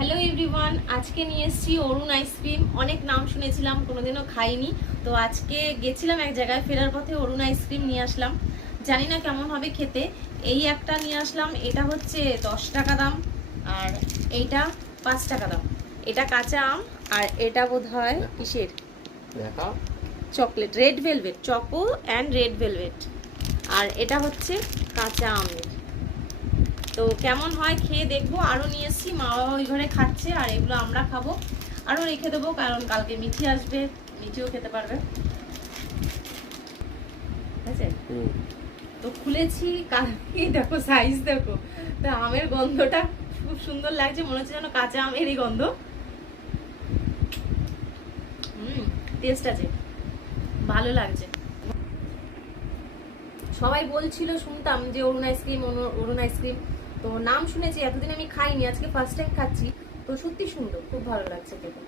Hello everyone, আজকে নিয়ে এসেছি অরুণ আইসক্রিম। অনেক নাম শুনেছিলাম, কোনোদিনও খাইনি। তো আজকে গেছিলাম এক জায়গায়, ফেরার পথে অরুণ আইসক্রিম নিয়ে আসলাম। জানি না কেমন হবে খেতে। এই একটা নিয়ে আসলাম, এটা হচ্ছে 10 টাকা দাম, আর এইটা 5 টাকা দাম। এটা কাঁচা আম, আর এটা বোধ হয় কিসের chocolate, red velvet, choco and red velvet. আর এটা হচ্ছে কাঁচা আমের। তো কেমন হয় খেয়ে দেখবো। আরও নিয়ে এসেছি, মা বাবা ওই ঘরে খাচ্ছে, আর এগুলো আমরা খাবো। আরও রেখে দেবো, কারণ কালকে মিঠি আসবে, মিঠিও খেতে পারবে। ঠিক আছে, তো খুলেছি, কালকে দেখো সাইজ দেখো। তা আমের গন্ধটা খুব সুন্দর লাগছে, মনে হচ্ছে যেন কাঁচা আমেরই গন্ধ। টেস্ট আছে, ভালো লাগছে। সবাই বলছিল, শুনতাম যে অরুণ আইসক্রিম, অরুণ আইসক্রিম। তো নাম শুনেছি, এতদিন আমি খাইনি, আজকে ফার্স্ট টাইম খাচ্ছি। তো সত্যি সুন্দর, খুব ভালো লাগছে খেতে।